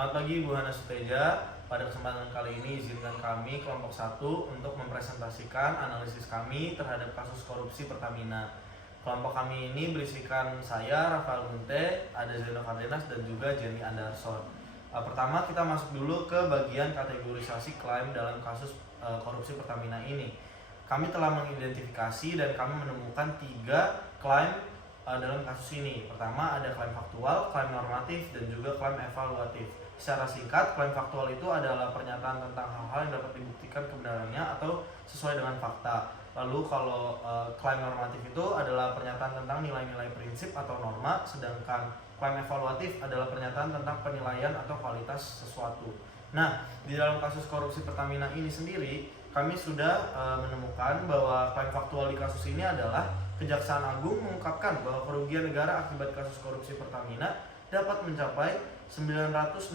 Selamat pagi Bu Hana Suteja. Pada kesempatan kali ini izinkan kami kelompok 1 untuk mempresentasikan analisis kami terhadap kasus korupsi Pertamina. Kelompok kami ini berisikan saya, Rafael Munte, ada Zeno Cardenas dan juga Jenny Anderson. Pertama kita masuk dulu ke bagian kategorisasi klaim dalam kasus korupsi Pertamina ini. Kami telah mengidentifikasi dan kami menemukan 3 klaim dalam kasus ini. Pertama ada klaim faktual, klaim normatif, dan juga klaim evaluatif. Secara singkat, klaim faktual itu adalah pernyataan tentang hal-hal yang dapat dibuktikan kebenarannya atau sesuai dengan fakta. Lalu kalau klaim normatif itu adalah pernyataan tentang nilai-nilai prinsip atau norma, sedangkan klaim evaluatif adalah pernyataan tentang penilaian atau kualitas sesuatu. Nah, di dalam kasus korupsi Pertamina ini sendiri, kami sudah menemukan bahwa klaim faktual di kasus ini adalah Kejaksaan Agung mengungkapkan bahwa kerugian negara akibat kasus korupsi Pertamina dapat mencapai 968,5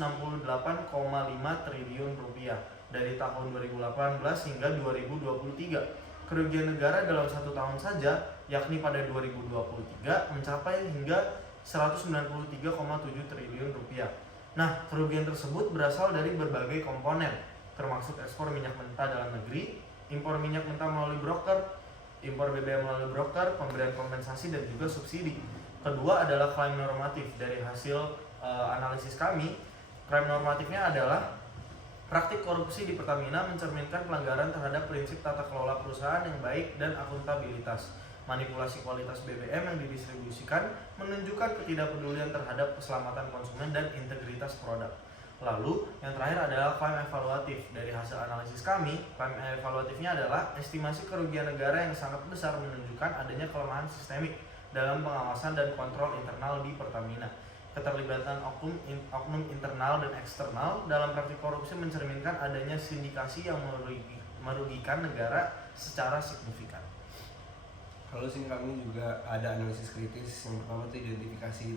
triliun rupiah dari tahun 2018 hingga 2023. Kerugian negara dalam 1 tahun saja, yakni pada 2023, mencapai hingga 193,7 triliun rupiah. Nah, kerugian tersebut berasal dari berbagai komponen, termasuk ekspor minyak mentah dalam negeri, impor minyak mentah melalui broker, impor BBM melalui broker, pemberian kompensasi, dan juga subsidi. Kedua adalah klaim normatif. Dari hasil analisis kami, klaim normatifnya adalah praktik korupsi di Pertamina mencerminkan pelanggaran terhadap prinsip tata kelola perusahaan yang baik dan akuntabilitas. Manipulasi kualitas BBM yang didistribusikan menunjukkan ketidakpedulian terhadap keselamatan konsumen dan integritas produk. Lalu, yang terakhir adalah klaim evaluatif. Dari hasil analisis kami, klaim evaluatifnya adalah estimasi kerugian negara yang sangat besar menunjukkan adanya kelemahan sistemik dalam pengawasan dan kontrol internal di Pertamina. Keterlibatan oknum internal dan eksternal dalam praktik korupsi mencerminkan adanya sindikasi yang merugikan negara secara signifikan. Lalu sini kami juga ada analisis kritis. Yang pertama itu identifikasi.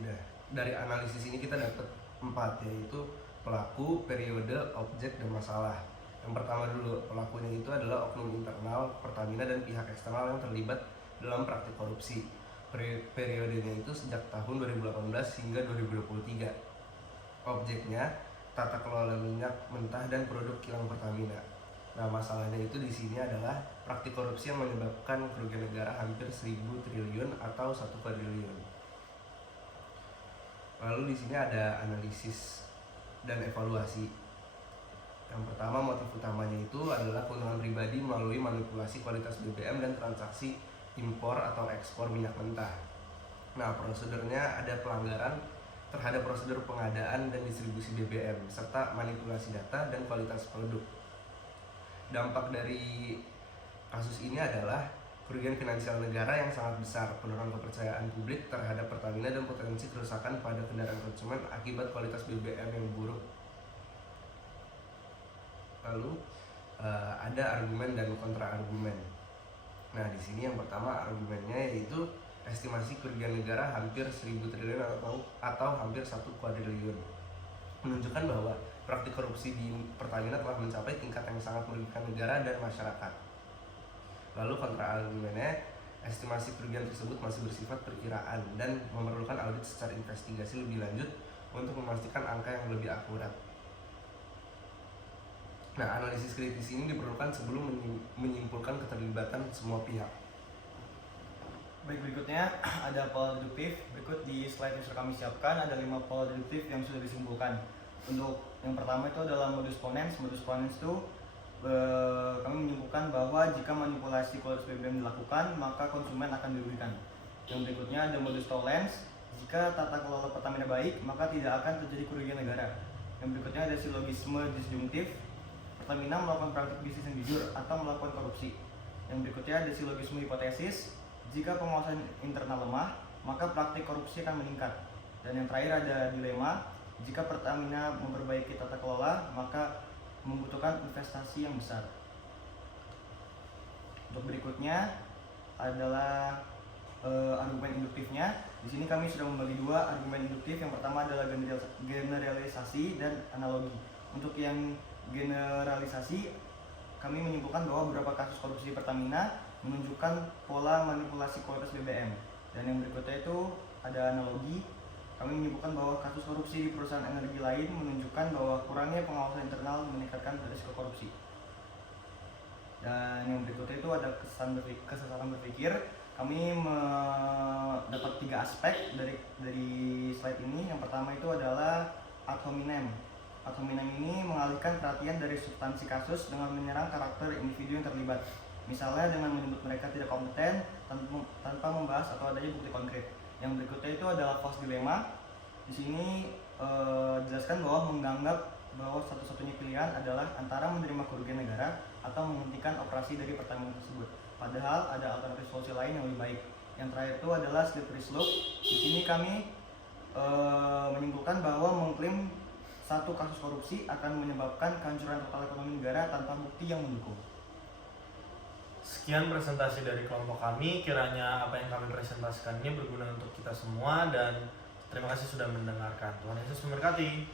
Dari analisis ini kita dapat 4, yaitu pelaku, periode, objek, dan masalah. Yang pertama dulu, pelakunya itu adalah oknum internal Pertamina dan pihak eksternal yang terlibat dalam praktik korupsi. Periodenya itu sejak tahun 2018 hingga 2023. Objeknya tata kelola minyak mentah dan produk kilang Pertamina. Nah, masalahnya itu di sini adalah praktik korupsi yang menyebabkan kerugian negara hampir 1.000 triliun atau 1 kuadriliun. Lalu di sini ada analisis dan evaluasi. Yang pertama, motif utamanya itu adalah keuntungan pribadi melalui manipulasi kualitas BBM dan transaksi impor atau ekspor minyak mentah. Nah, prosedurnya ada pelanggaran terhadap prosedur pengadaan dan distribusi BBM serta manipulasi data dan kualitas produk. Dampak dari kasus ini adalah kerugian finansial negara yang sangat besar, penurunan kepercayaan publik terhadap Pertamina, dan potensi kerusakan pada kendaraan konsumen akibat kualitas BBM yang buruk. Lalu ada argumen dan kontra argumen. Nah, di sini yang pertama argumennya yaitu estimasi kerugian negara hampir 1.000 triliun atau hampir 1 kuadriliun. Menunjukkan bahwa praktik korupsi di Pertamina telah mencapai tingkat yang sangat merugikan negara dan masyarakat. Lalu kontra argumennya, estimasi kerugian tersebut masih bersifat perkiraan dan memerlukan audit secara investigasi lebih lanjut untuk memastikan angka yang lebih akurat. Nah, analisis kritis ini diperlukan sebelum menyimpulkan keterlibatan semua pihak. Baik, berikutnya ada pola deduktif. Berikut di slide yang sudah kami siapkan ada 5 pola deduktif yang sudah disimpulkan. Untuk yang pertama itu adalah modus ponens. Modus ponens itu kami menyimpulkan bahwa jika manipulasi kualitas BBM dilakukan, maka konsumen akan dirugikan. Yang berikutnya ada modus tollens. Jika tata kelola Pertamina baik, maka tidak akan terjadi kerugian negara. Yang berikutnya ada silogisme disjungtif. Pertamina melakukan praktik bisnis yang jujur atau melakukan korupsi. Yang berikutnya ada silogisme hipotesis. Jika pengawasan internal lemah, maka praktik korupsi akan meningkat. Dan yang terakhir ada dilema. Jika Pertamina memperbaiki tata kelola, maka membutuhkan investasi yang besar. Untuk berikutnya adalah argumen induktifnya. Di sini kami sudah membagi 2 argumen induktif. Yang pertama adalah generalisasi dan analogi. Untuk yang generalisasi, kami menyimpulkan bahwa beberapa kasus korupsi Pertamina menunjukkan pola manipulasi kualitas BBM. Dan yang berikutnya itu ada analogi. kami menyebutkan bahwa kasus korupsi di perusahaan energi lain menunjukkan bahwa kurangnya pengawasan internal meningkatkan risiko korupsi. Dan yang berikutnya itu ada kesesatan berpikir. Kami mendapat 3 aspek dari slide ini. Yang pertama itu adalah ad hominem. Ad hominem ini mengalihkan perhatian dari substansi kasus dengan menyerang karakter individu yang terlibat. Misalnya dengan menyebut mereka tidak kompeten tanpa membahas atau adanya bukti konkret. Yang berikutnya itu adalah false dilemma. Di sini dijelaskan bahwa menganggap bahwa satu-satunya pilihan adalah antara menerima kerugian negara atau menghentikan operasi dari Pertamina tersebut. Padahal ada alternatif solusi lain yang lebih baik. Yang terakhir itu adalah slippery slope. Di sini kami menyimpulkan bahwa mengklaim satu kasus korupsi akan menyebabkan kehancuran total ekonomi negara tanpa bukti yang mendukung. Sekian presentasi dari kelompok kami. Kiranya apa yang kami presentasikan ini berguna untuk kita semua dan terima kasih sudah mendengarkan. Tuhan Yesus memberkati.